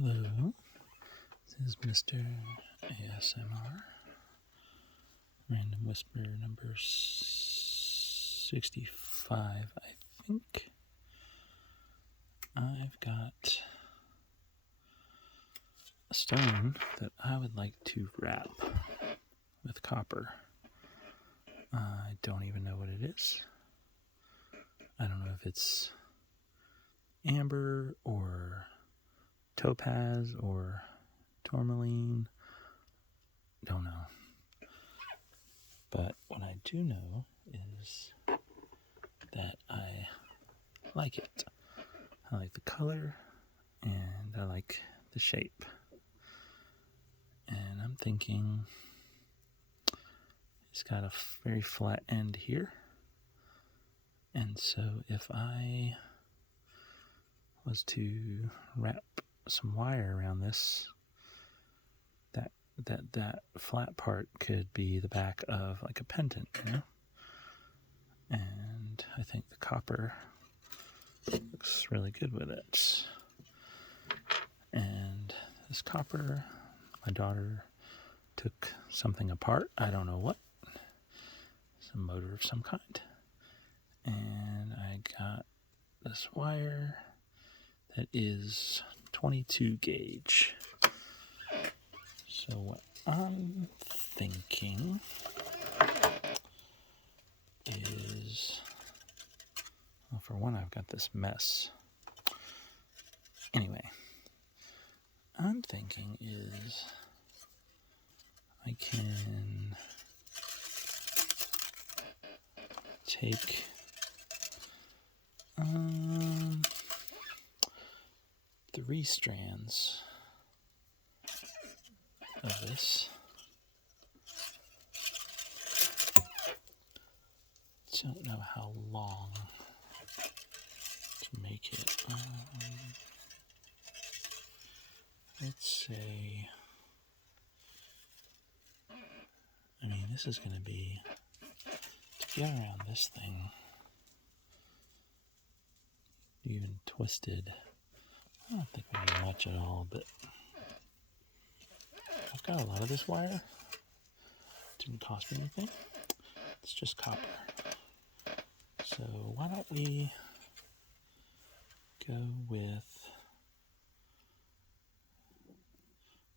Hello, this is Mr. ASMR, Random Whisper number 65, I think. I've got a stone that I would like to wrap with copper. I don't even know what it is. I don't know if it's amber or topaz or tourmaline. Don't know. But what I do know is that I like it. I like the color and I like the shape. And I'm thinking it's got a very flat end here. And so if I was to wrap some wire around this, that flat part could be the back of like a pendant, you know? And I think the copper looks really good with it. And this copper, my daughter took something apart. I don't know what. It's a motor of some kind. And I got this wire that is 22 gauge. So what I'm thinking is, well, for one, I've got this mess. Anyway, I'm thinking is I can take 3 strands of this. Don't know how long to make it. Let's say, I mean, this is going to be, to get around this thing, even twisted, I don't think we need much at all, but I've got a lot of this wire. It didn't cost me anything. It's just copper. So why don't we go with,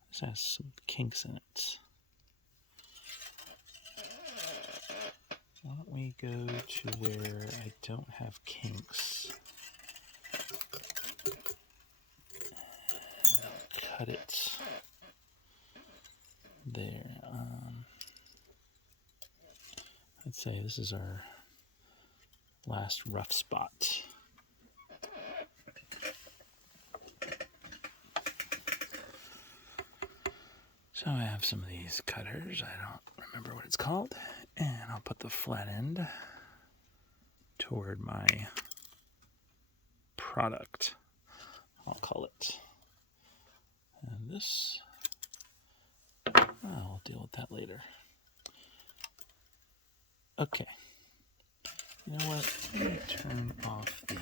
this has some kinks in it. Why don't we go to where I don't have kinks and I'll cut it there. I'd say this is our last rough spot. So I have some of these cutters, I don't remember what it's called, and I'll put the flat end toward my product, I'll call it. And this, I'll deal with that later. Okay. You know what? Let me turn off the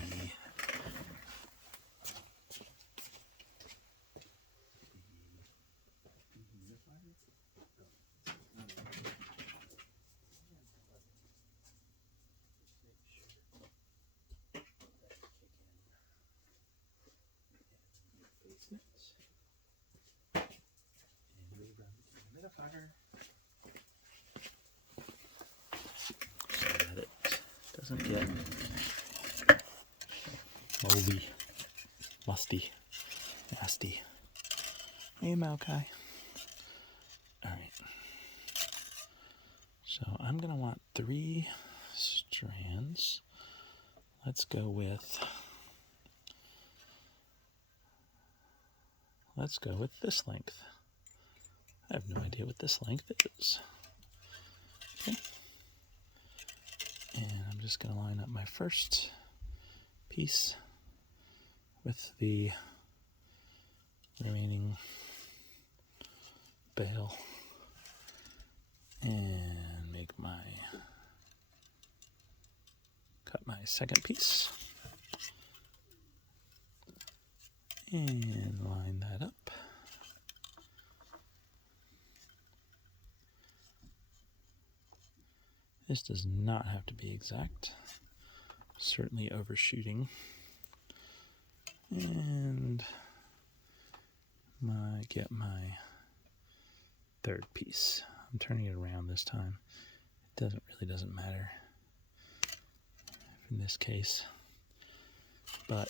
humidifier so that it doesn't get moldy, musty, nasty. Hey, Malachi. Alright. So I'm going to want 3 strands. Let's go with this length. I have no idea what this length is. Okay. And I'm just going to line up my first piece with the remaining bale and cut my second piece. And line that up. This does not have to be exact. Certainly overshooting. And get my third piece. I'm turning it around this time. It really doesn't matter in this case, but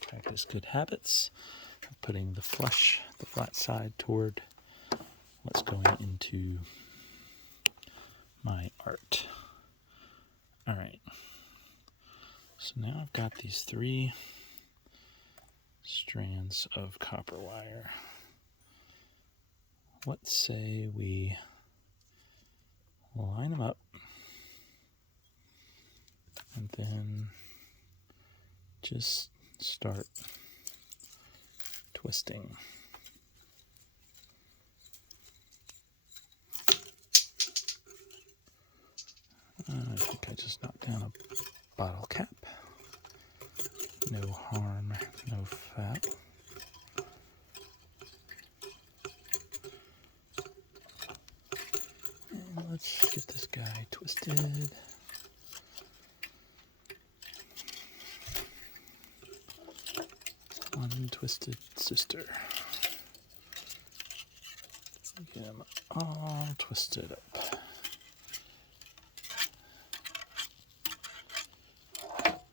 practice good habits of putting the flat side toward what's going into my art. All right. So now I've got these 3 strands of copper wire. Let's say we line them up and then just start twisting. I think I just knocked down a bottle cap. No harm, no foul. And let's get this guy twisted. Untwisted sister. Get them all twisted up.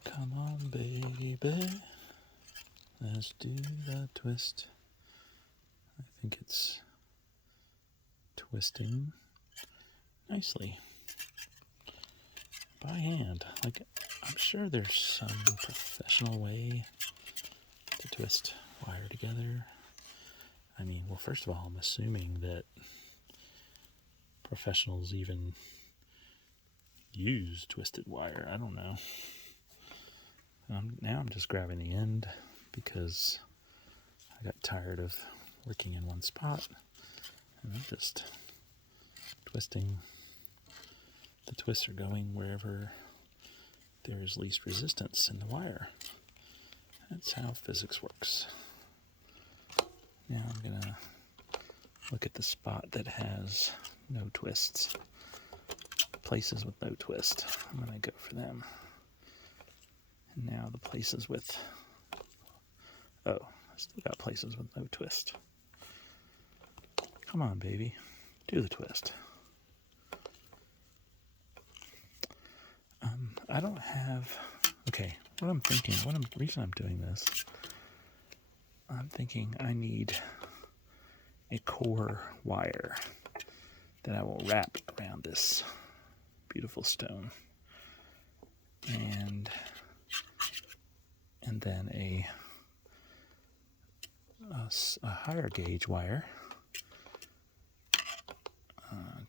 Come on, baby. Let's do the twist. I think it's twisting nicely by hand. Like, I'm sure there's some professional way to twist wire together. I mean, well, first of all, I'm assuming that professionals even use twisted wire. I don't know. Now I'm just grabbing the end because I got tired of working in one spot, and I'm just twisting. The twists are going wherever there is least resistance in the wire. That's how physics works. Now I'm going to look at the spot that has no twists. Places with no twist. I'm going to go for them. And now the places with... Oh, I still got places with no twist. Come on, baby. Do the twist. I don't have... Okay, what I'm thinking, the reason I'm doing this, I'm thinking I need a core wire that I will wrap around this beautiful stone. And then a higher gauge wire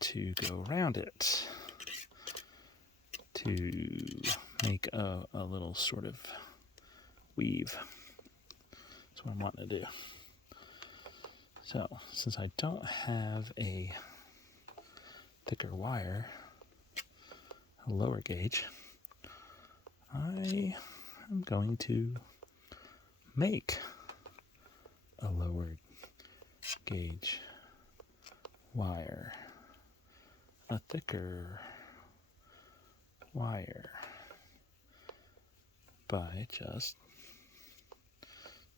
to go around it to make a little sort of weave. That's what I'm wanting to do. So, since I don't have a thicker wire, a lower gauge, I am going to make a lower gauge wire, a thicker wire, by just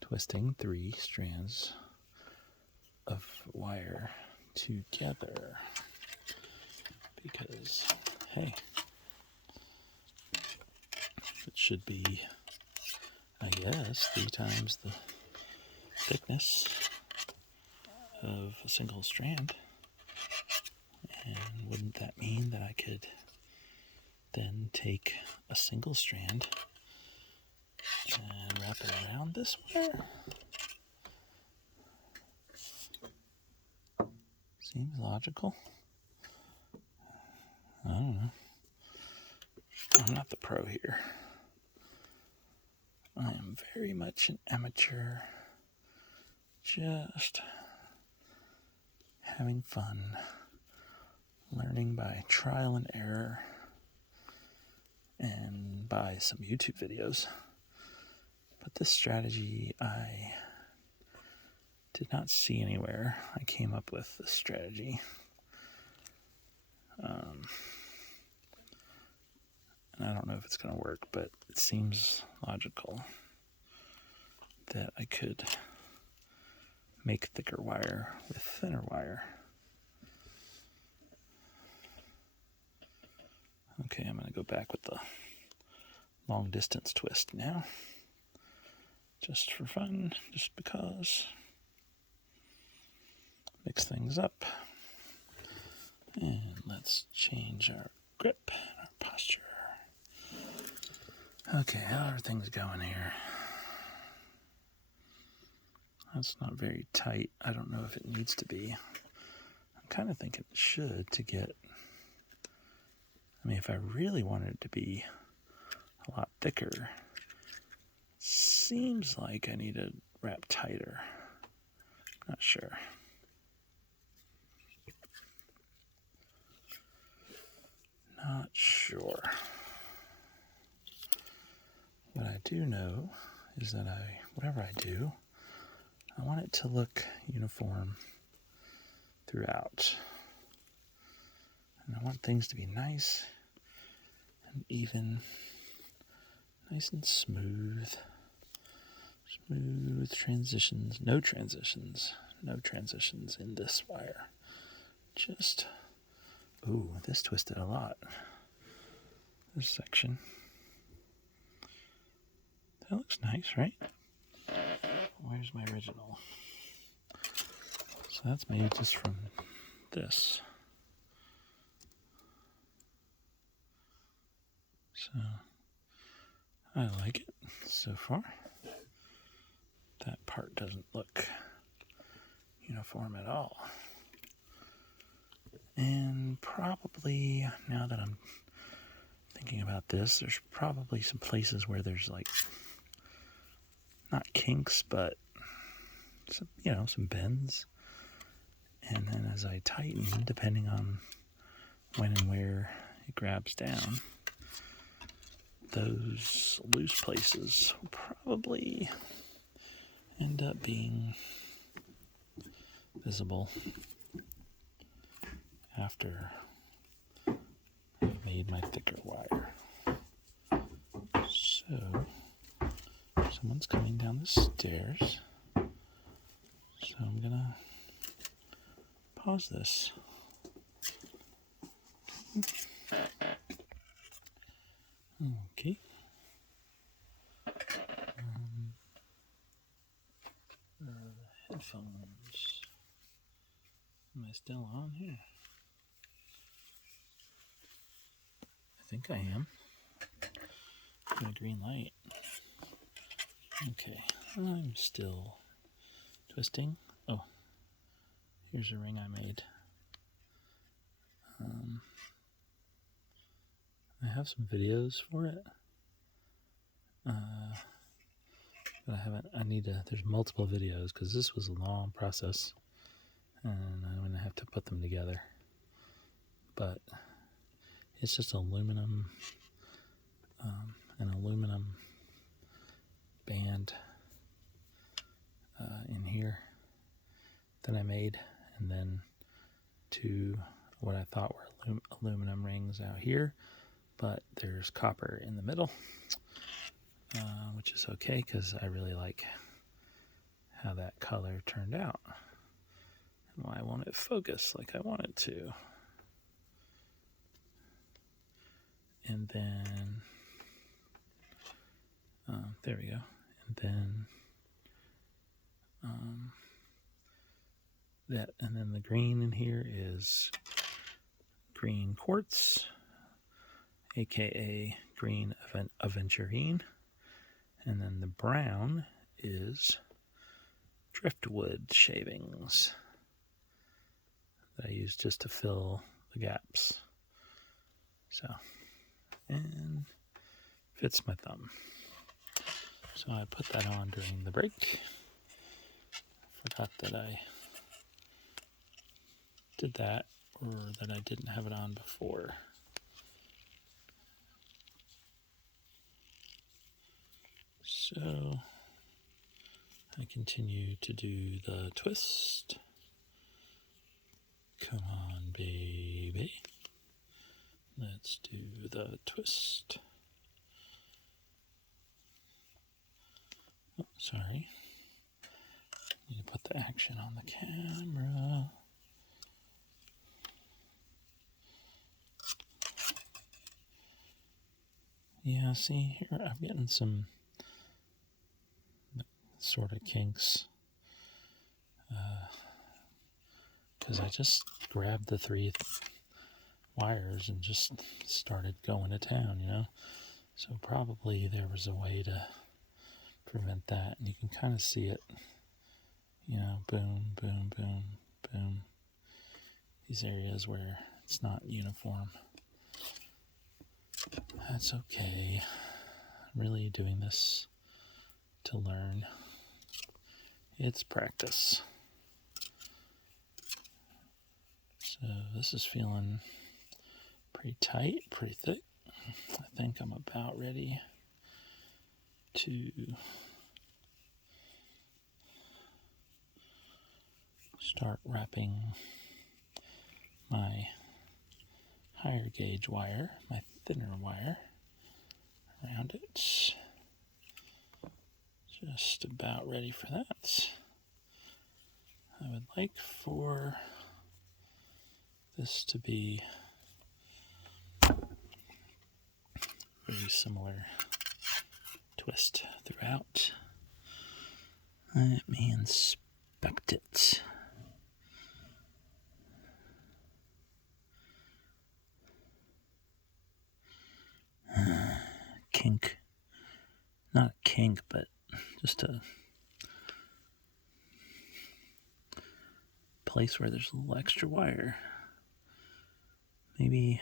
twisting 3 strands of wire together. Because, hey, it should be, I guess, 3 times the thickness of a single strand. And wouldn't that mean that I could then take a single strand and wrap it around this wire? Seems logical. I don't know. I'm not the pro here. I am very much an amateur, just having fun, learning by trial and error, and by some YouTube videos. But this strategy I did not see anywhere. I came up with this strategy. And I don't know if it's going to work, but it seems logical that I could make thicker wire with thinner wire. Okay, I'm going to go back with the long distance twist now. Just for fun, just because. Mix things up. And let's change our grip, our posture. Okay, how are things going here? That's not very tight. I don't know if it needs to be. I'm kind of thinking it should to get... I mean, if I really wanted it to be a lot thicker, seems like I need to wrap tighter. Not sure. Not sure. What I do know is that whatever I do, I want it to look uniform throughout. And I want things to be nice and even, nice and smooth. Smooth transitions, no transitions in this wire. Just, ooh, this twisted a lot. This section. That looks nice, right? Where's my original? So that's made just from this. So I like it so far. That part doesn't look uniform at all. And probably, now that I'm thinking about this, there's probably some places where there's like, not kinks, but some, some bends. And then as I tighten, depending on when and where it grabs down, those loose places will probably end up being visible after I've made my thicker wire. So, someone's coming down the stairs, so I'm gonna pause this. Okay. Where are the headphones? Am I still on here? I think I am. Got a green light. Okay, I'm still twisting. Oh, here's a ring I made. I have some videos for it. But there's multiple videos because this was a long process and I'm going to have to put them together. But it's just an aluminum band in here that I made, and then two what I thought were aluminum rings out here, but there's copper in the middle, which is okay because I really like how that color turned out. And why won't it focus like I want it to? And then, there we go. And then, and then the green in here is green quartz, aka green aventurine, and then the brown is driftwood shavings that I use just to fill the gaps. So, and fits my thumb. So I put that on during the break. Forgot that I did that, or that I didn't have it on before. So I continue to do the twist. Come on, baby. Let's do the twist. Oh, sorry. Need to put the action on the camera. Yeah, see, here I'm getting some sort of kinks. Because I just grabbed the 3 wires and just started going to town, you know? So probably there was a way to prevent that. And you can kind of see it, you know, boom, boom, boom, boom. These areas where it's not uniform. That's okay. I'm really doing this to learn. It's practice. So this is feeling pretty tight, pretty thick. I think I'm about ready to start wrapping my higher gauge wire, my thinner wire, around it. Just about ready for that. I would like for this to be very similar twist throughout. Let me inspect it. Kink. Not a kink, but just a place where there's a little extra wire. Maybe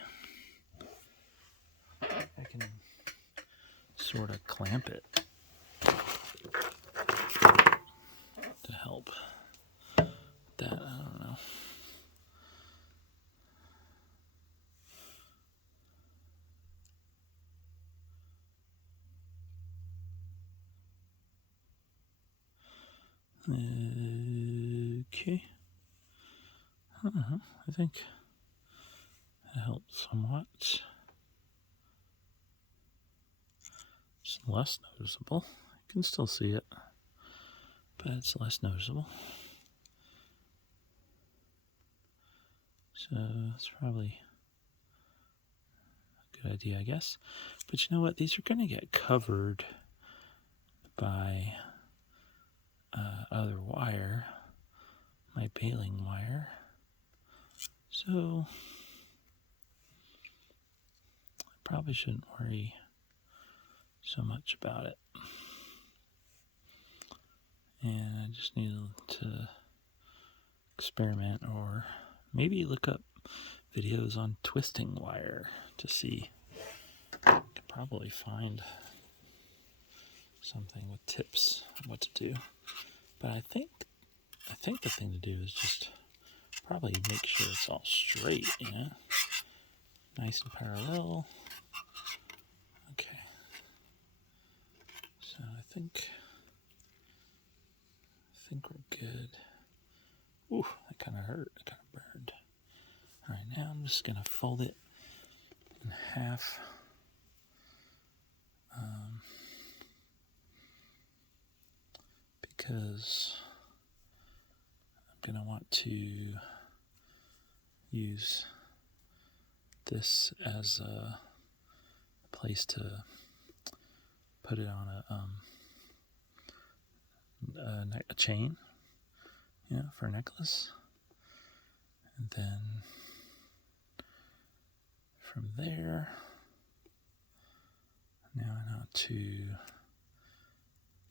I can sort of clamp it to help that. I don't know. Okay. I think it helps somewhat. It's less noticeable. You can still see it, but it's less noticeable. So it's probably a good idea, I guess. But you know what? These are going to get covered by other wire, my baling wire. So I probably shouldn't worry so much about it. And I just need to experiment, or maybe look up videos on twisting wire to see. I could probably find something with tips on what to do. But I think the thing to do is just probably make sure it's all straight, you know? Nice and parallel. Okay. So I think we're good. Ooh, that kind of hurt. It kind of burned. All right, now I'm just gonna fold it in half. Because I'm gonna want to use this as a place to put it on a chain, you know, for a necklace. And then from there, now I know to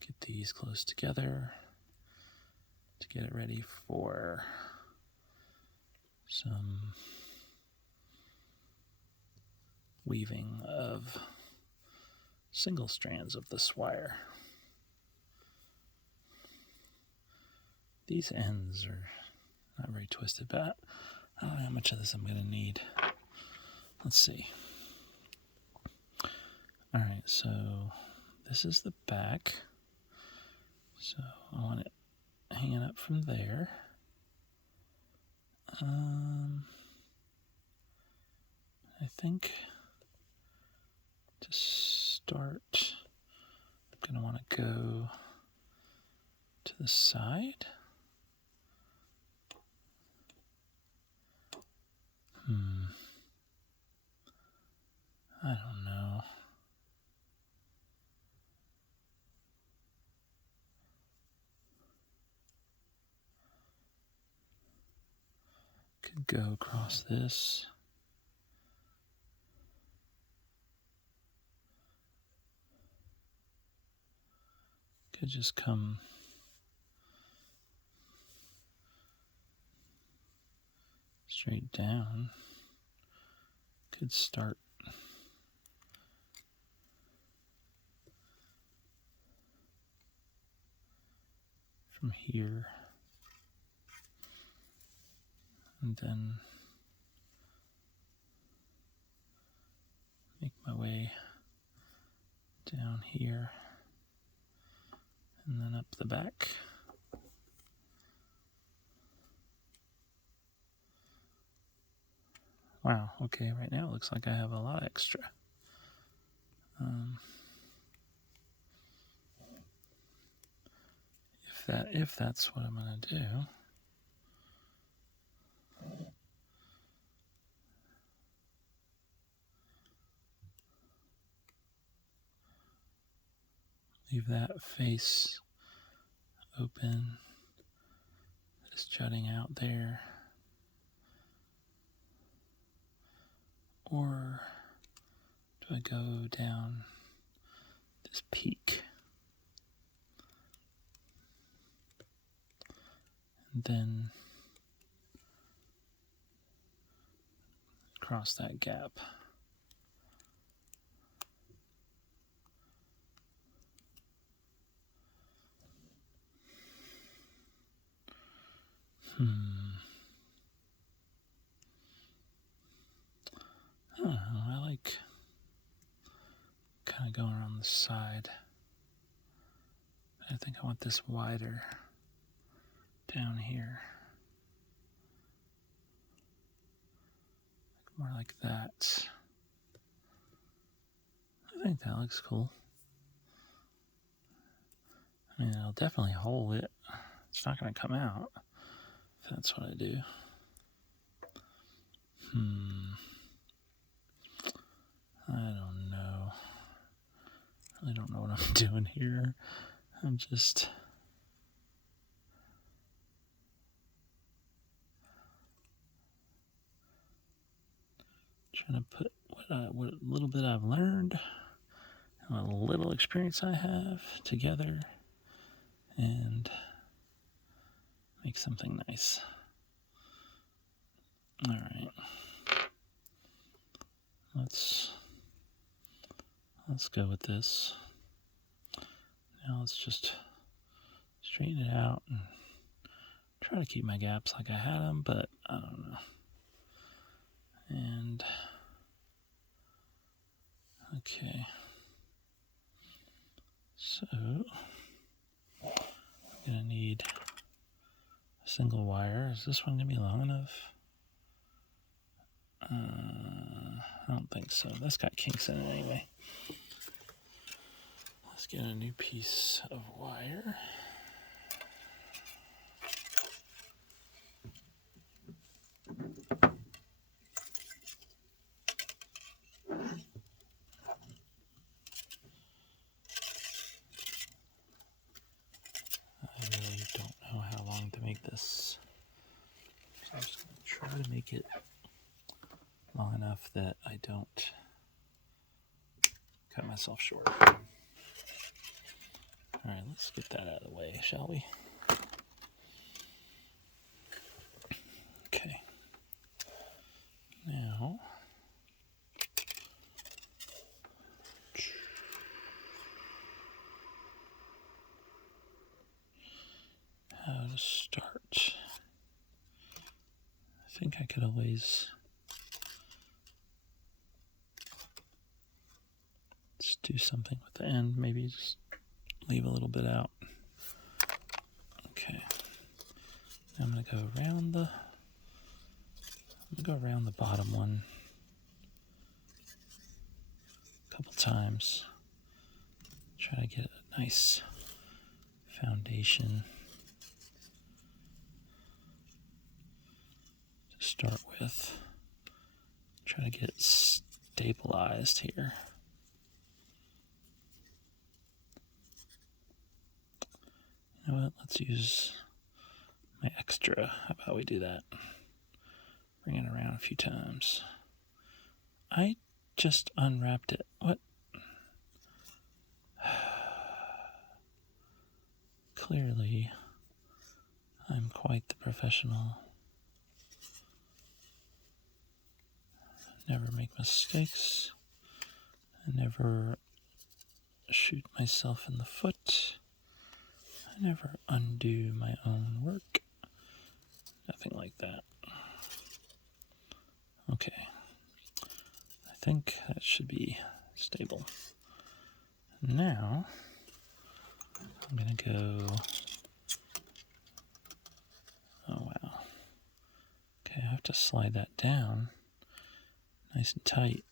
get these close together to get it ready for some weaving of single strands of this wire. These ends are not very twisted, but I don't know how much of this I'm going to need. Let's see. Alright, so this is the back. So I want it hanging up from there. I think to start, I'm going to want to go to the side. I don't know. Could go across this. Could just come straight down. Could start from here and then make my way down here and then up the back. Wow, okay, right now it looks like I have a lot extra. If that's what I'm going to do. Leave that face open, just jutting out there. Or do I go down this peak? And then cross that gap. I don't know, I like kind of going around the side. I think I want this wider down here. More like that. I think that looks cool. I mean, it'll definitely hold it. It's not going to come out if that's what I do. I don't know. I really don't know what I'm doing here. I'm just trying to put what little bit I've learned and a little experience I have together and make something nice. All right. Let's go with this. Now let's just straighten it out and try to keep my gaps like I had them, but I don't know. And okay. So I'm gonna need a single wire. Is this one gonna be long enough? I don't think so. That's got kinks in it anyway. Let's get a new piece of wire. I really don't know how long to make this. So I'm just going to try to make it long enough that I don't cut myself short. Alright, let's get that out of the way, shall we? Okay. Now, how to start. I think I could always just do something with the end, maybe just leave a little bit out. I'm going to go around the bottom one a couple times. Try to get a nice foundation to start with. Try to get it stabilized here. You know what? Let's use my extra. How about we do that? Bring it around a few times. I just unwrapped it. What? Clearly, I'm quite the professional. I never make mistakes. I never shoot myself in the foot. I never undo my own work. Nothing like that. Okay. I think that should be stable. Now, I'm going to go... Oh, wow. Okay, I have to slide that down nice and tight.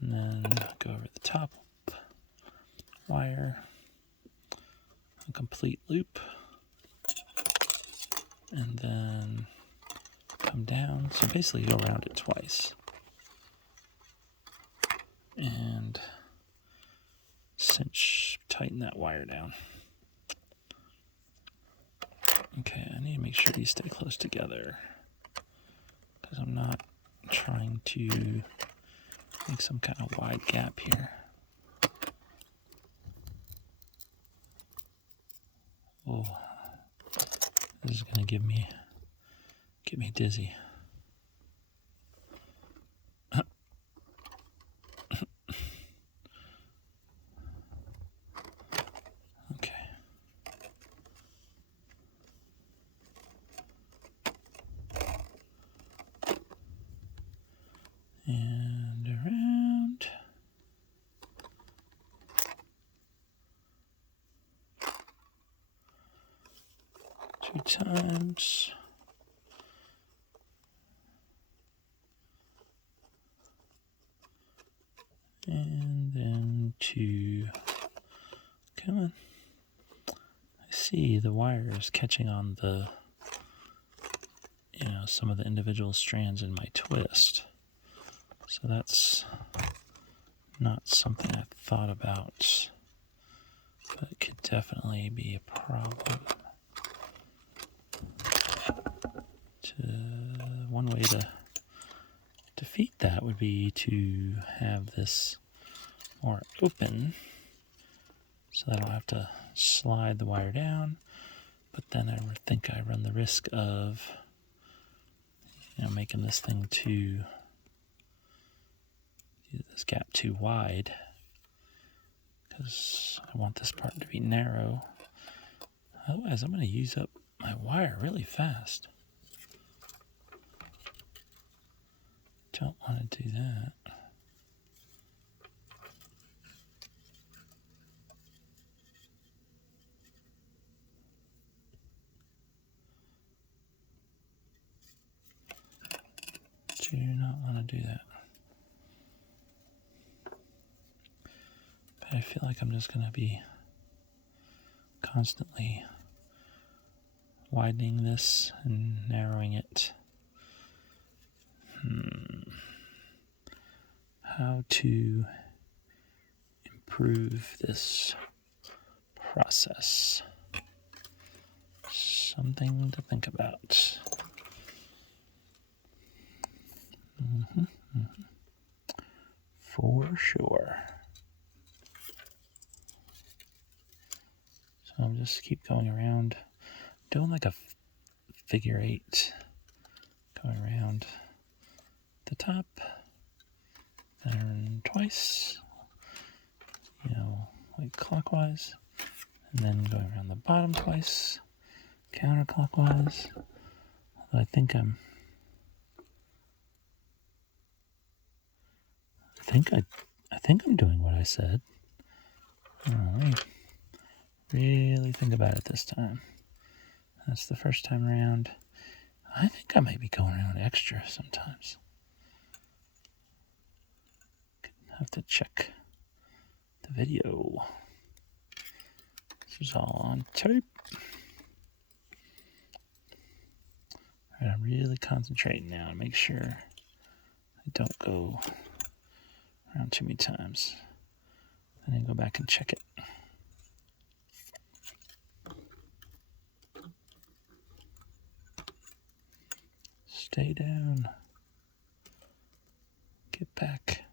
And then go over the top wire, a complete loop, and then come down. So basically go around it twice. And tighten that wire down. Okay, I need to make sure these stay close together because I'm not trying to make some kind of wide gap here. Oh, this is gonna get me dizzy. Okay. And around. Two times. And then two. Come on. I see the wire is catching on the, some of the individual strands in my twist. So that's not something I've thought about, but it could definitely be a problem. One way to defeat that would be to have this more open so that I don't have to slide the wire down, but then I think I run the risk of making this thing this gap too wide, because I want this part to be narrow. Otherwise, I'm going to use up my wire really fast. Don't want to do that. Do not want to do that. But I feel like I'm just going to be constantly widening this and narrowing it. How to improve this process? Something to think about. For sure. So I'll just keep going around, doing like a figure 8, going around the top, turn twice, like clockwise, and then going around the bottom twice, counterclockwise. Although I think I'm doing what I said. Let me really think about it this time. That's the first time around. I think I might be going around extra sometimes. Have to check the video. This is all on tape. All right, I'm really concentrating now to make sure I don't go around too many times. And then go back and check it. Stay down. Get back.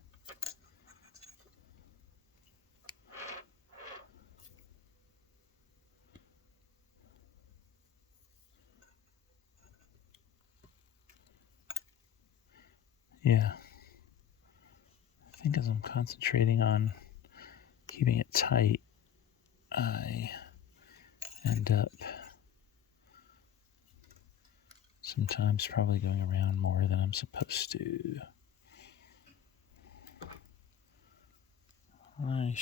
Yeah. I think as I'm concentrating on keeping it tight, I end up sometimes probably going around more than I'm supposed to. I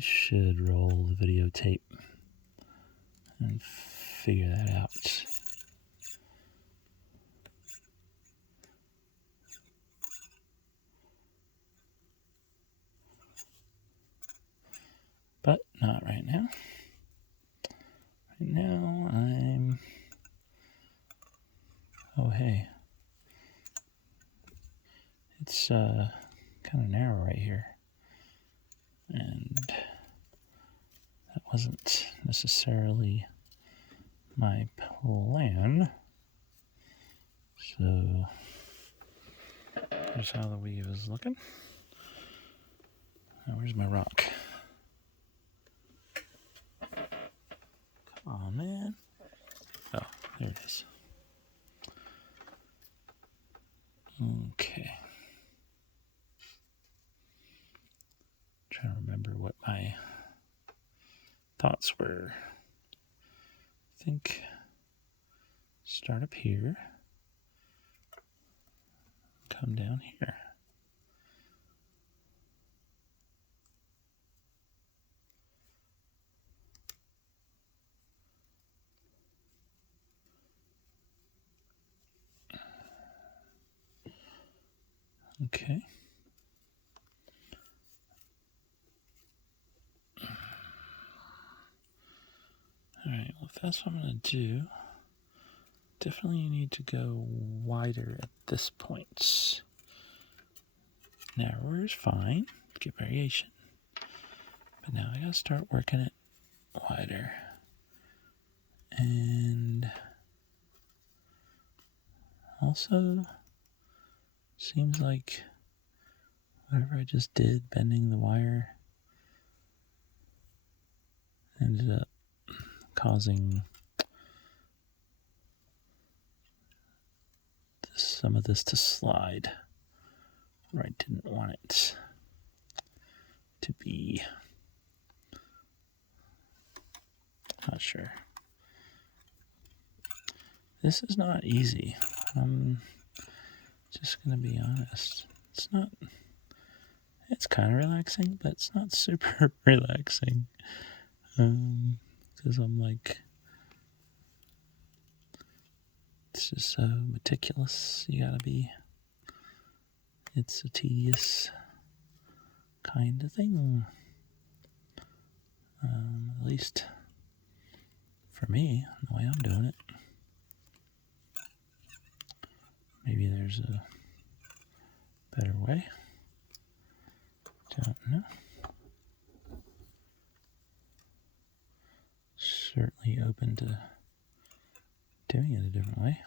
should roll the videotape and figure that out. But not right now. Right now I'm... Oh, hey. It's kind of narrow right here. And that wasn't necessarily my plan. So here's how the weave is looking. Now, where's my rock? Come on, man. Oh, there it is. Okay. Trying to remember what my thoughts were. I think start up here, come down here. Okay. Alright, well, if that's what I'm going to do, definitely you need to go wider at this point. Narrower is fine, get variation. But now I got to start working it wider. And also, seems like whatever I just did, bending the wire, ended up causing some of this to slide where I didn't want it to be. Not sure. This is not easy. I'm just gonna be honest. It's kind of relaxing, but it's not super relaxing. Because I'm like, it's just so meticulous. You gotta be. It's a tedious kind of thing. At least for me, the way I'm doing it. Maybe there's a better way. Don't know. Certainly open to doing it a different way.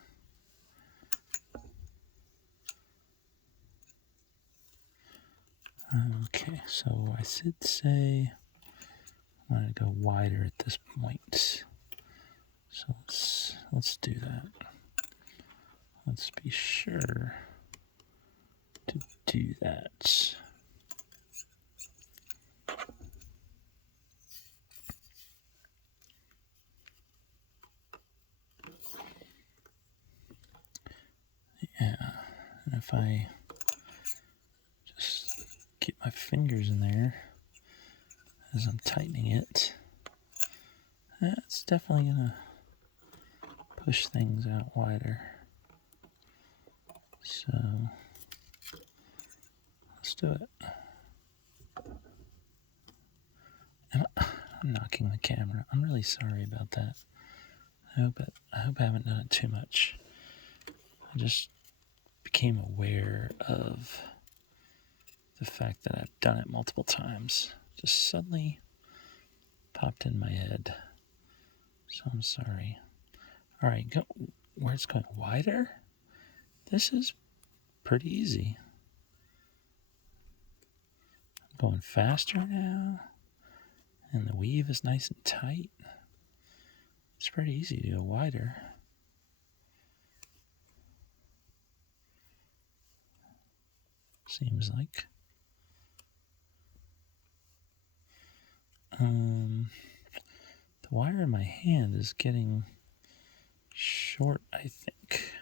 Okay, so I should say I want to go wider at this point. So let's do that. Let's be sure to do that. Yeah, and if I just get my fingers in there as I'm tightening it, That's definitely gonna push things out wider. So let's do it. And I'm knocking the camera. I'm really sorry about that. I hope I haven't done it too much. I just became aware of the fact that I've done it multiple times. Just suddenly popped in my head. So I'm sorry. All right, go where it's going wider. This is pretty easy. I'm going faster now, and the weave is nice and tight. It's pretty easy to go wider. Seems like. The wire in my hand is getting short, I think.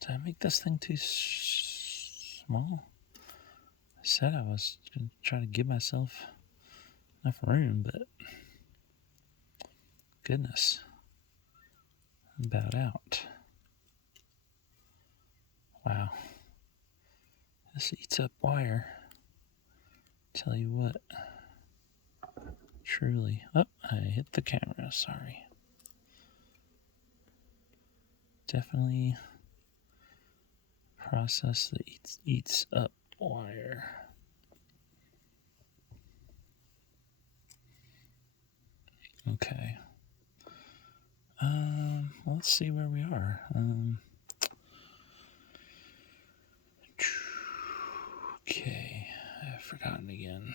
Did I make this thing too small? I said I was going to try to give myself enough room, but goodness, I'm about out. Wow. This eats up wire. Tell you what. Truly. Oh, I hit the camera. Sorry. Definitely process that eats up wire. Okay. Let's see where we are. Okay, I've forgotten again.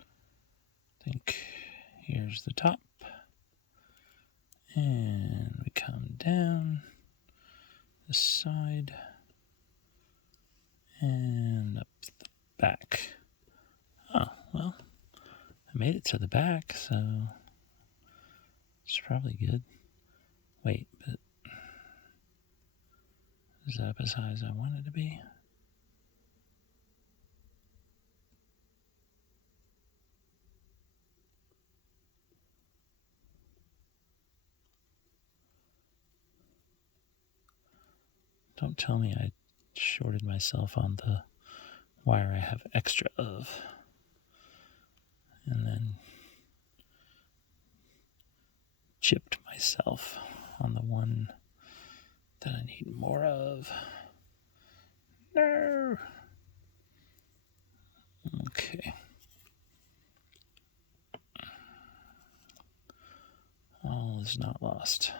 I think here's the top. And we come down this side and up the back. Oh, well, I made it to the back, so it's probably good. Wait, but is that up as high as I want it to be? Don't tell me I shorted myself on the wire I have extra of. And then chipped myself on the one that I need more of. No! Okay. All is not lost.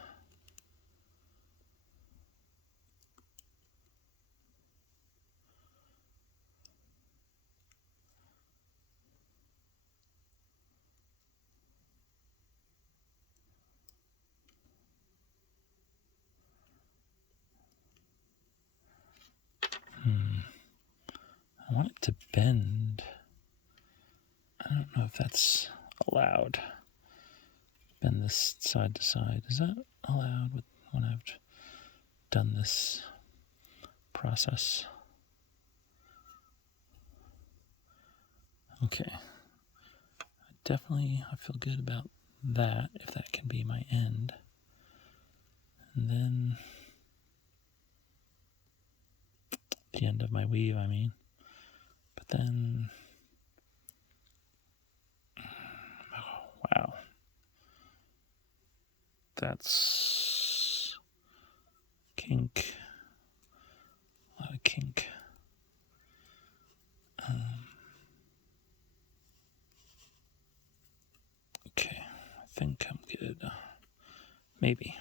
I want it to bend. I don't know if that's allowed. Bend this side to side. Is that allowed when I've done this process? Okay. I feel good about that, if that can be my end. And then the end of my weave, I mean. But then, oh, wow. That's kink. A lot of kink. Okay, I think I'm good. Maybe.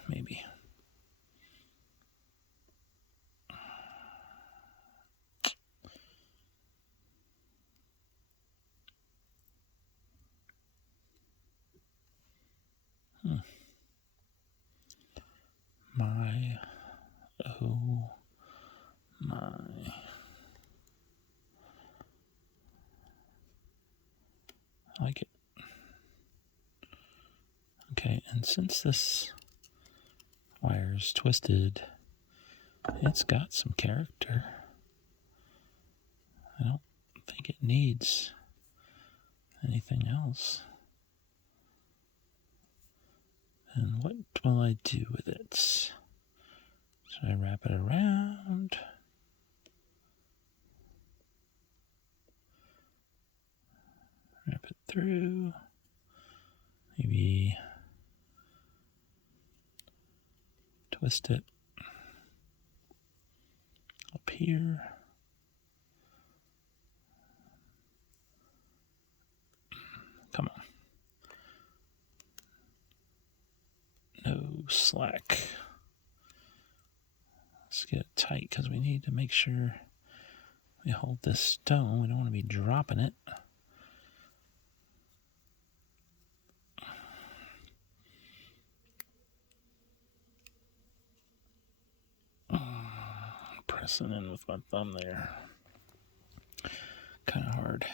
Oh my. I like it. Okay, and since this wire is twisted, it's got some character. I don't think it needs anything else. And what will I do with it? Should I wrap it around? Wrap it through? Maybe twist it up here. Come on. No slack. Let's get it tight because we need to make sure we hold this stone. We don't want to be dropping it. Pressing in with my thumb there. Kind of hard.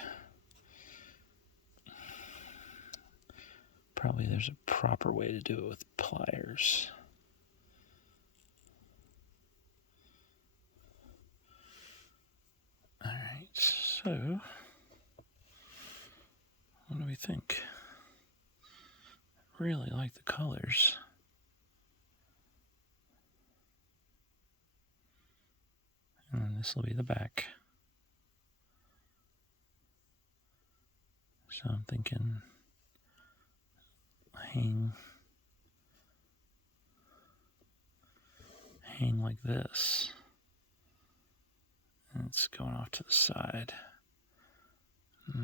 Probably there's a proper way to do it with pliers. Alright, so what do we think? I really like the colors. And then this will be the back. So I'm thinking hang like this. And it's going off to the side. I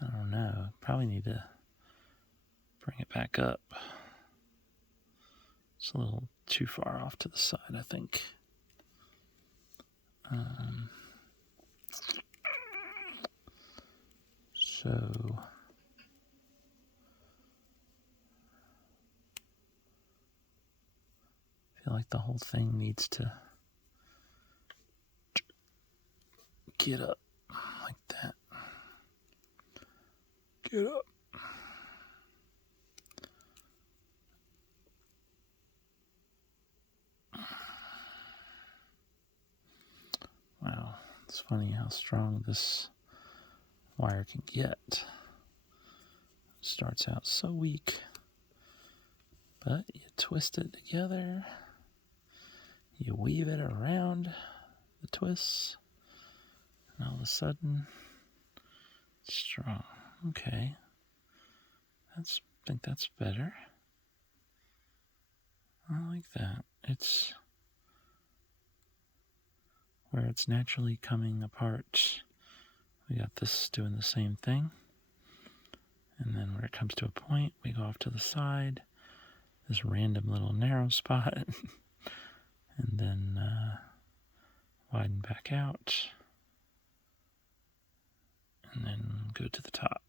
don't know. Probably need to bring it back up. It's a little too far off to the side, I think. So I feel like the whole thing needs to get up like that. Get up. Wow, it's funny how strong this wire can get. It starts out so weak, but you twist it together, you weave it around the twists, and all of a sudden, it's strong. Okay, I think that's better. I like that. It's where it's naturally coming apart. We got this doing the same thing. And then where it comes to a point, we go off to the side, this random little narrow spot, and then widen back out, and then go to the top.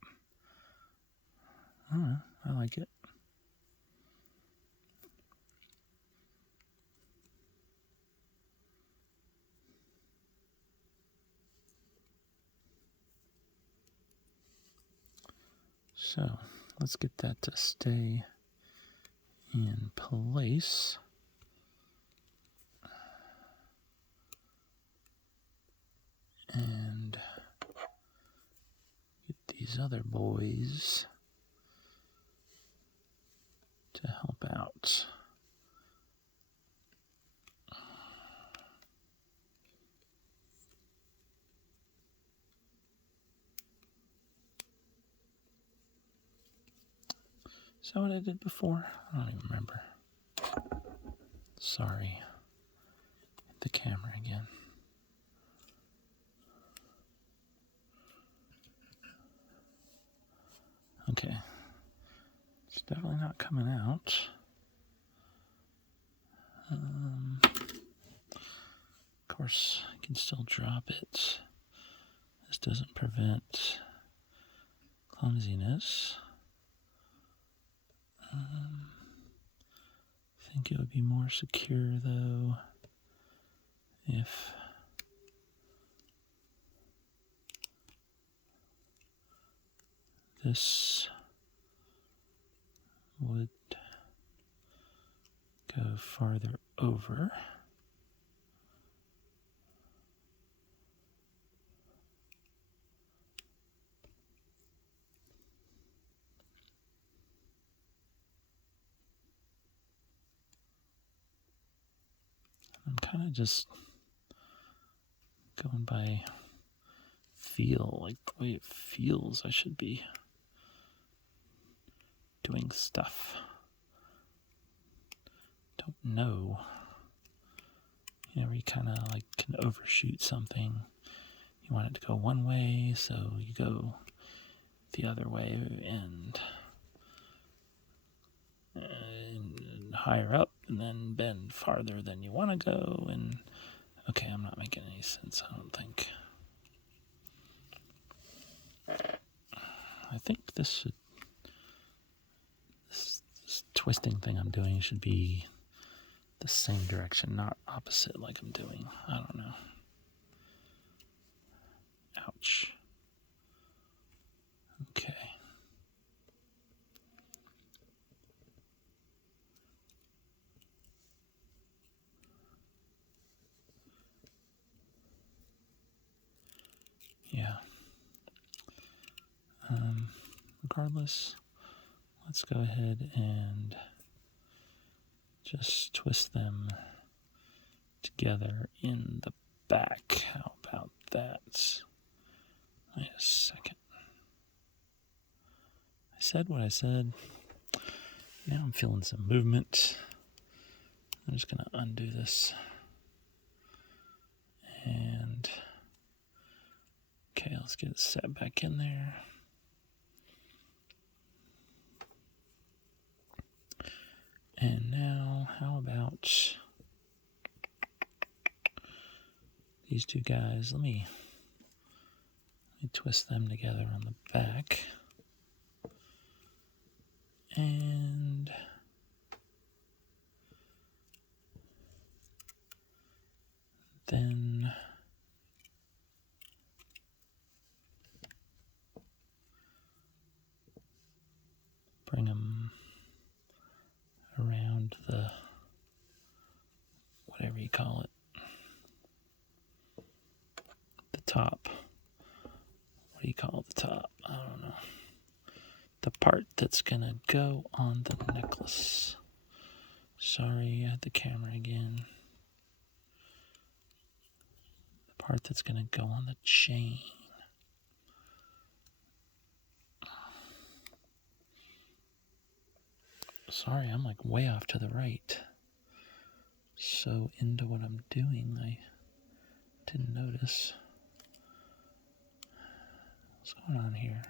I don't know, I like it. So let's get that to stay in place. And get these other boys to help out. Is that what I did before? I don't even remember. Sorry. Hit the camera again. Okay. It's definitely not coming out. Of course, I can still drop it. This doesn't prevent clumsiness. I think it would be more secure, though, if this would go farther over. I'm kind of just going by feel, like the way it feels I should be doing stuff. Don't know. You know, where you kind of like can overshoot something. You want it to go one way, so you go the other way and higher up, and then bend farther than you want to go. And okay, I'm not making any sense, I don't think. I think this twisting thing I'm doing should be the same direction, not opposite like I'm doing. I don't know. Ouch. Okay. Yeah. Regardless, let's go ahead and just twist them together in the back. How about that? Wait a second. I said what I said. Now I'm feeling some movement. I'm just going to undo this. And okay, let's get it set back in there. And now, how about these two guys? Let me twist them together on the back. And then bring them around the, whatever you call it, the top. What do you call the top? I don't know. The part that's gonna go on the necklace. Sorry, I had the camera again. The part that's gonna go on the chain. Sorry, I'm like way off to the right. So into what I'm doing, I didn't notice. What's going on here?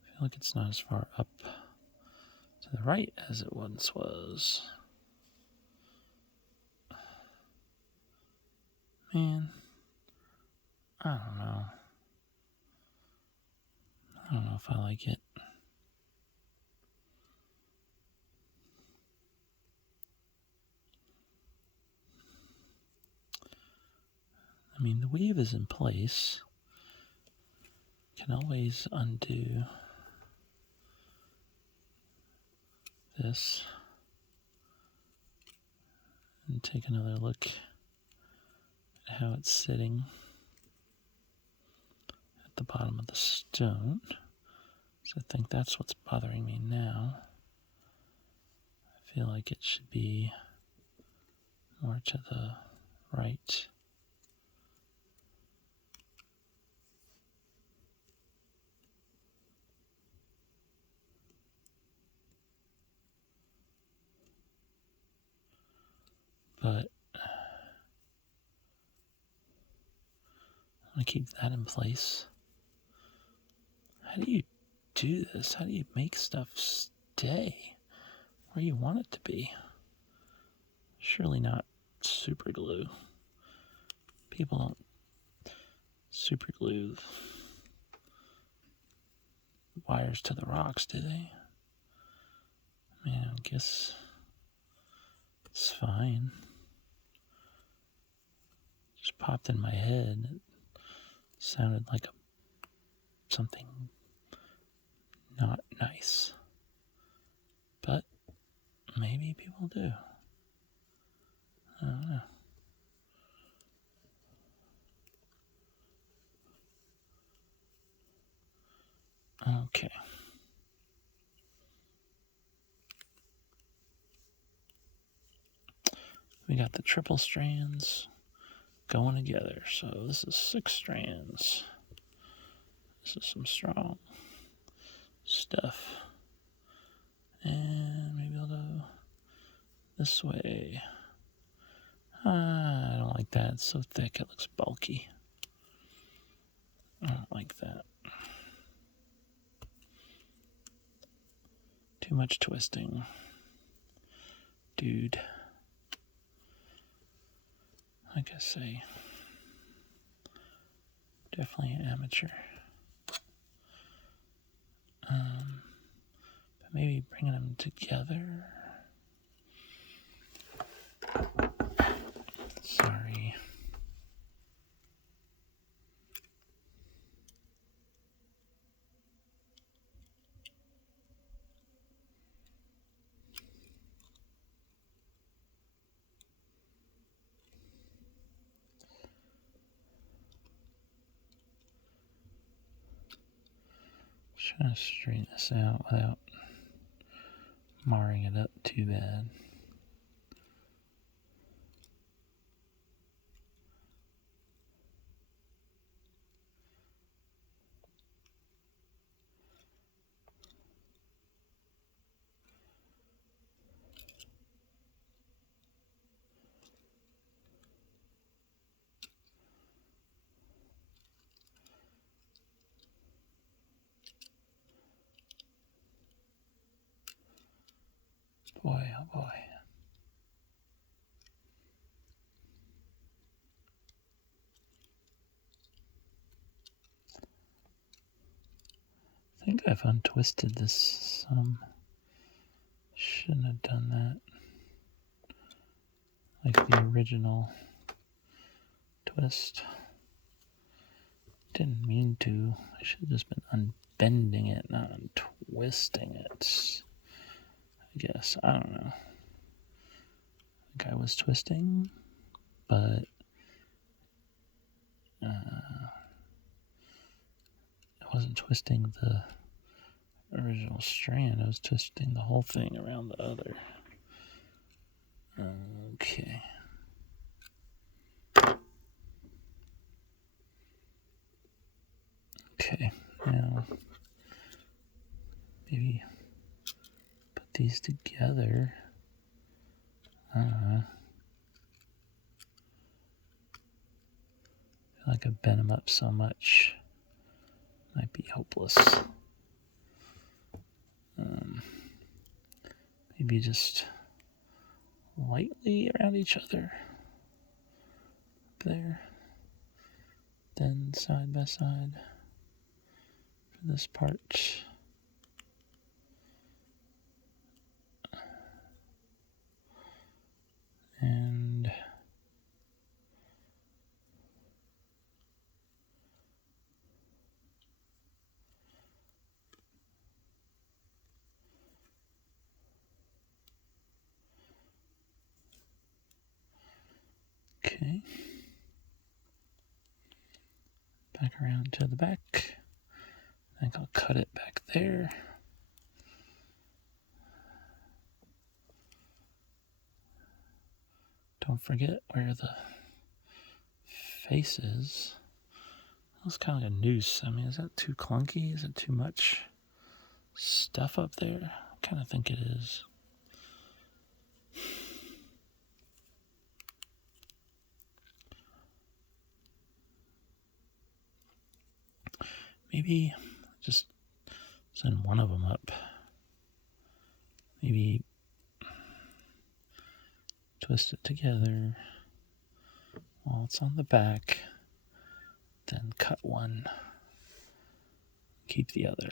I feel like it's not as far up to the right as it once was. Man, I don't know. I don't know if I like it. I mean, the weave is in place. Can always undo this and take another look at how it's sitting at the bottom of the stone. So I think that's what's bothering me now. I feel like it should be more to the right. But I want to keep that in place. How do you do this? How do you make stuff stay where you want it to be? Surely not super glue. People don't super glue wires to the rocks, do they? I mean, I guess it's fine. Just popped in my head. It sounded like something not nice. But maybe people do. I don't know. Okay. We got the triple strands going together. So this is 6 strands. This is some strong stuff. And maybe I'll go this way. I don't like that. It's so thick, it looks bulky. I don't like that. Too much twisting. Dude. Like I say, definitely an amateur. But maybe bringing them together. Sorry. Trying to straighten this out without marring it up too bad. Boy, oh boy. I think I've untwisted this some. Shouldn't have done that. Like the original twist. Didn't mean to. I should have just been unbending it, not untwisting it. I guess. I don't know. I think I was twisting, but I wasn't twisting the original strand. I was twisting the whole thing around the other. Okay. Okay, now maybe put these together. I don't know. I feel like I've bent them up so much. Might be hopeless. Maybe just lightly around each other. Up there. Then side by side for this part. And okay. Back around to the back. I think I'll cut it back there. Don't forget where the face is. That's kind of like a noose. I mean, is that too clunky? Is it too much stuff up there? I kind of think it is. Maybe just send one of them up. Maybe twist it together while it's on the back. Then cut one. Keep the other.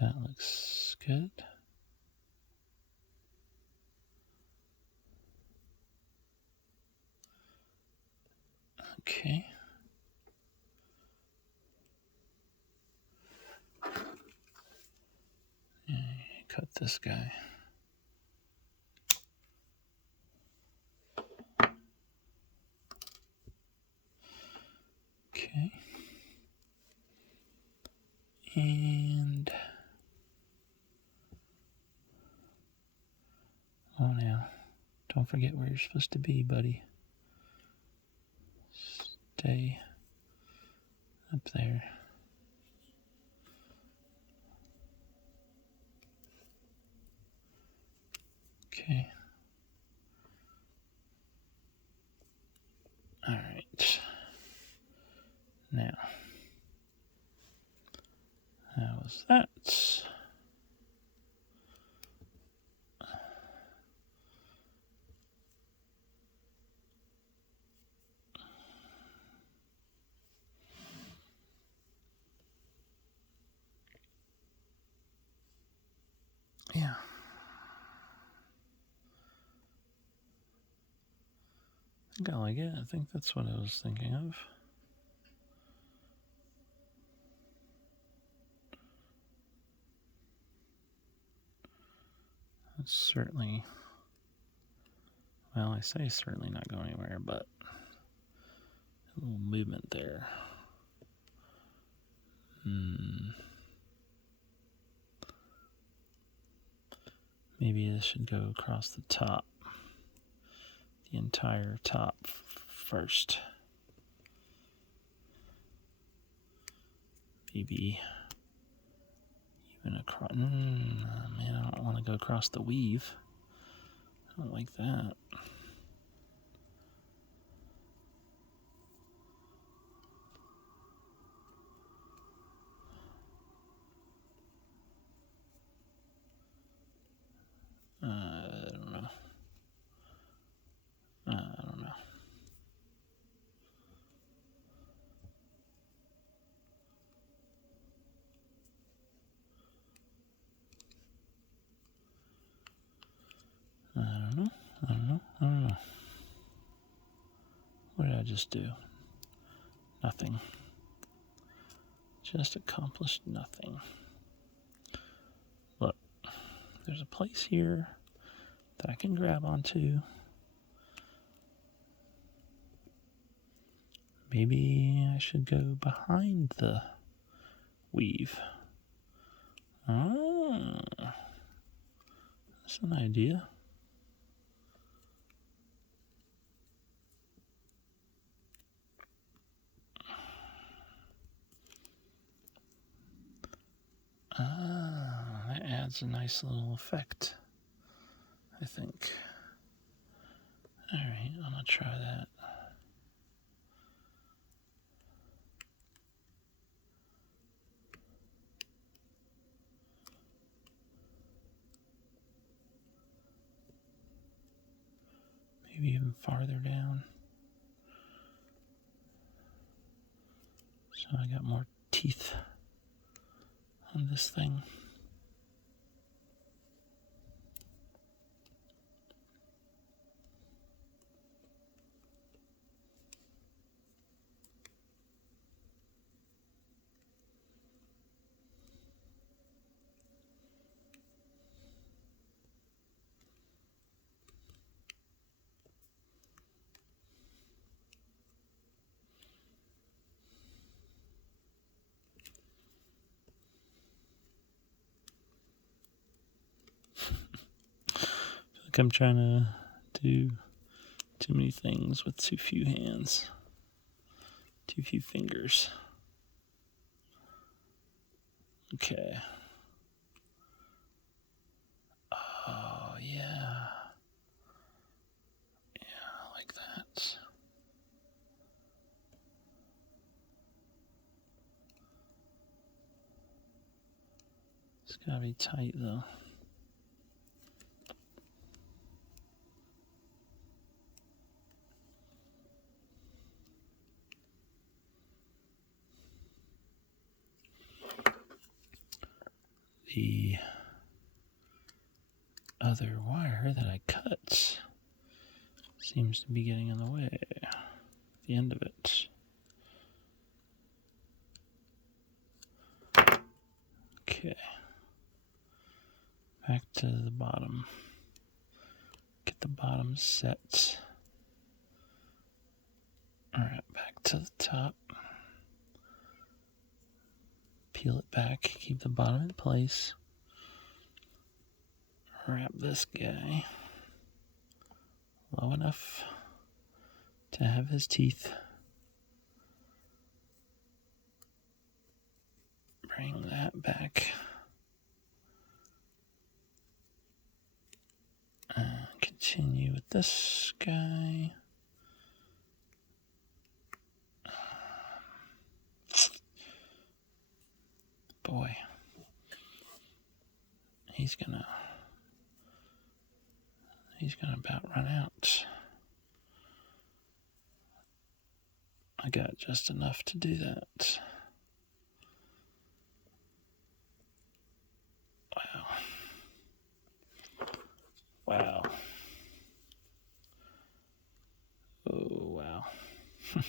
That looks good. Okay. Cut this guy. Okay. Don't forget where you're supposed to be, buddy. Stay up there. Okay. All right. Now, how was that? Yeah. I think I like it. I think that's what I was thinking of. It's certainly, well, I say certainly not going anywhere, but a little movement there. Maybe this should go across the top. The entire top first. Maybe even across. Man, I don't want to go across the weave. I don't like that. I don't know. I don't know. I don't know. What did I just do? Nothing. Just accomplished nothing. Look, there's a place here that I can grab onto. Maybe I should go behind the weave. Oh, that's an idea. That adds a nice little effect, I think. Alright, I'm gonna try that. Maybe even farther down. So I got more teeth on this thing. I feel like I'm trying to do too many things with too few hands, too few fingers. Okay. Oh, yeah. Yeah, I like that. It's gotta be tight, though. The other wire that I cut seems to be getting in the way. The end of it. Okay. Back to the bottom. Get the bottom set. Alright, back to the top. Peel it back, keep the bottom in place. Wrap this guy low enough to have his teeth. Bring that back. Continue with this guy. Boy, he's gonna about run out. I got just enough to do that. Wow. Oh, wow. Let's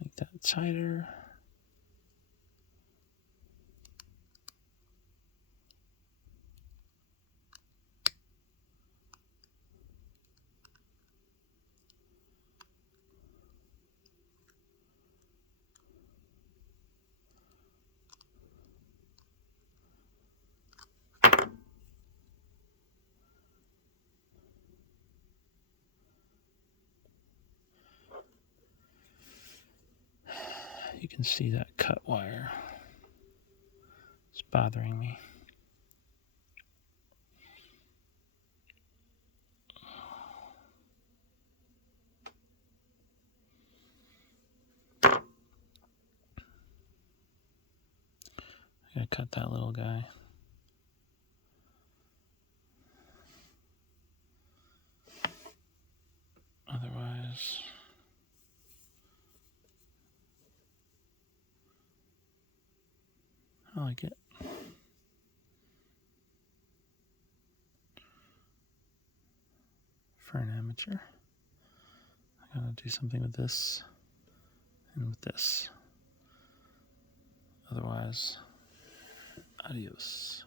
make that tighter. You can see that cut wire. It's bothering me. I gotta cut that little guy. Otherwise, I like it. For an amateur, I gotta do something with this and with this. Otherwise, adios.